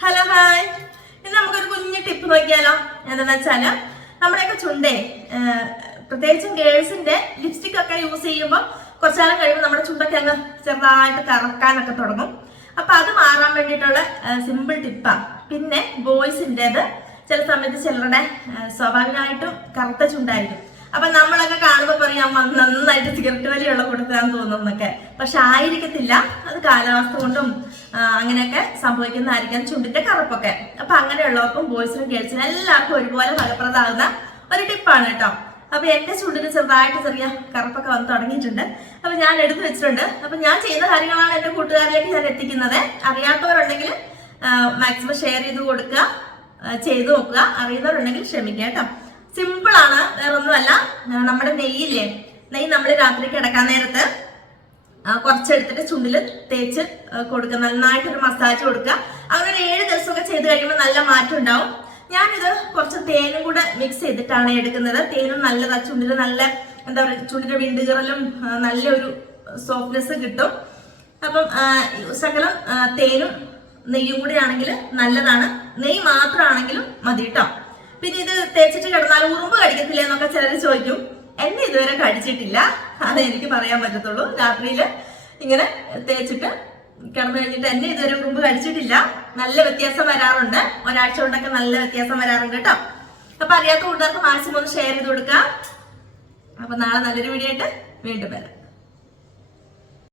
Hello hi. ഇന്ന് നമുക്കൊരു കുഞ്ഞു ടിപ്പ് നോക്കിയാലോ. എന്താണെന്ന് വെച്ചാല് നമ്മുടെയൊക്കെ ചുണ്ടേ പ്രത്യേകിച്ചും ഗേൾസിന്റെ ലിപ്സ്റ്റിക് ഒക്കെ യൂസ് ചെയ്യുമ്പോൾ കുറച്ചാലും കഴിയുമ്പോൾ നമ്മുടെ ചുണ്ടൊക്കെ അങ്ങ് ചെറുതായിട്ട് കറക്കാനൊക്കെ തുടങ്ങും. അപ്പൊ അത് മാറാൻ വേണ്ടിയിട്ടുള്ള സിമ്പിൾ ടിപ്പാണ്. പിന്നെ ബോയ്സിൻ്റെത് ചില സമയത്ത് ചിലരുടെ സ്വാഭാവികമായിട്ടും കറുത്ത ചുണ്ടായിരിക്കും. അപ്പൊ നമ്മളൊക്കെ കാണുമ്പോൾ പറയാം നന്നായിട്ട് സിഗരറ്റ് വലിയുള്ള കൊടുക്കാൻ തോന്നുന്നൊക്കെ. പക്ഷെ ആയിരിക്കത്തില്ല, അത് കാലാവസ്ഥ കൊണ്ടും അങ്ങനെയൊക്കെ സംഭവിക്കുന്നതായിരിക്കാം ചുണ്ടിന്റെ കറുപ്പൊക്കെ. അപ്പൊ അങ്ങനെയുള്ളവർക്കും ബോയ്സിനും ഗേൾസിനും എല്ലാവർക്കും ഒരുപോലെ ഫലപ്രദമാകുന്ന ഒരു ടിപ്പാണ് കേട്ടോ. അപ്പൊ എന്റെ ചുണ്ടിന് ചെറിയ കറുപ്പൊക്കെ വന്ന് തുടങ്ങിയിട്ടുണ്ട്. അപ്പൊ ഞാൻ എടുത്തു വെച്ചിട്ടുണ്ട്. അപ്പൊ ഞാൻ ചെയ്യുന്ന കാര്യങ്ങളാണ് എന്റെ കൂട്ടുകാരിലേക്ക് ഞാൻ എത്തിക്കുന്നത്. അറിയാത്തവരുണ്ടെങ്കിൽ മാക്സിമം ഷെയർ ചെയ്ത് കൊടുക്കുക, ചെയ്തു നോക്കുക. അറിയുന്നവരുണ്ടെങ്കിൽ ക്ഷമിക്കുക കേട്ടോ. സിമ്പിൾ ആണ്, വേറെ ഒന്നുമല്ല. നമ്മുടെ നെയ്യ് നമ്മൾ രാത്രി കിടക്കാൻ നേരത്ത് കുറച്ചെടുത്തിട്ട് ചുണ്ടിൽ തേച്ച് കൊടുക്കുക, നന്നായിട്ടൊരു മസാജ് കൊടുക്കുക. അങ്ങനെ ഒരു 7 ദിവസമൊക്കെ ചെയ്ത് കഴിയുമ്പോൾ നല്ല മാറ്റം ഉണ്ടാവും. ഞാനിത് കുറച്ച് തേനും കൂടെ മിക്സ് ചെയ്തിട്ടാണ് എടുക്കുന്നത്. തേനും നല്ലതാ, ചുണ്ടിൽ നല്ല എന്താ പറയുക, ചുണ്ടിന്റെ വിണ്ടുകീറലും നല്ലൊരു സോഫ്റ്റ്നെസ് കിട്ടും. അപ്പം ശകലം തേനും നെയ്യും കൂടെ ആണെങ്കിൽ നല്ലതാണ്. നെയ്യ് മാത്രമാണെങ്കിലും മതി കേട്ടോ. പിന്നെ ഇത് തേച്ചിട്ട് കിടന്നാൽ ഉറുമ്പ് കടിക്കത്തില്ല എന്നൊക്കെ ചിലർ ചോദിക്കും. എന്നെ ഇതുവരെ കടിച്ചിട്ടില്ല, അത് എനിക്ക് പറയാൻ പറ്റത്തുള്ളൂ. രാത്രിയിൽ ഇങ്ങനെ തേച്ചിട്ട് കിടന്നു കഴിഞ്ഞിട്ട് എന്നെ ഇതുവരെ ഉറുമ്പ് കടിച്ചിട്ടില്ല. നല്ല വ്യത്യാസം വരാറുണ്ട്, ഒരാഴ്ച കൊണ്ടൊക്കെ നല്ല വ്യത്യാസം വരാറുണ്ട് കേട്ടോ. അപ്പൊ അറിയാത്ത കൂട്ടുകാർക്ക് മാക്സിമം ഒന്ന് ഷെയർ ചെയ്ത് കൊടുക്കുക. അപ്പൊ നാളെ നല്ലൊരു വീഡിയോ ആയിട്ട് വീണ്ടും വരാം.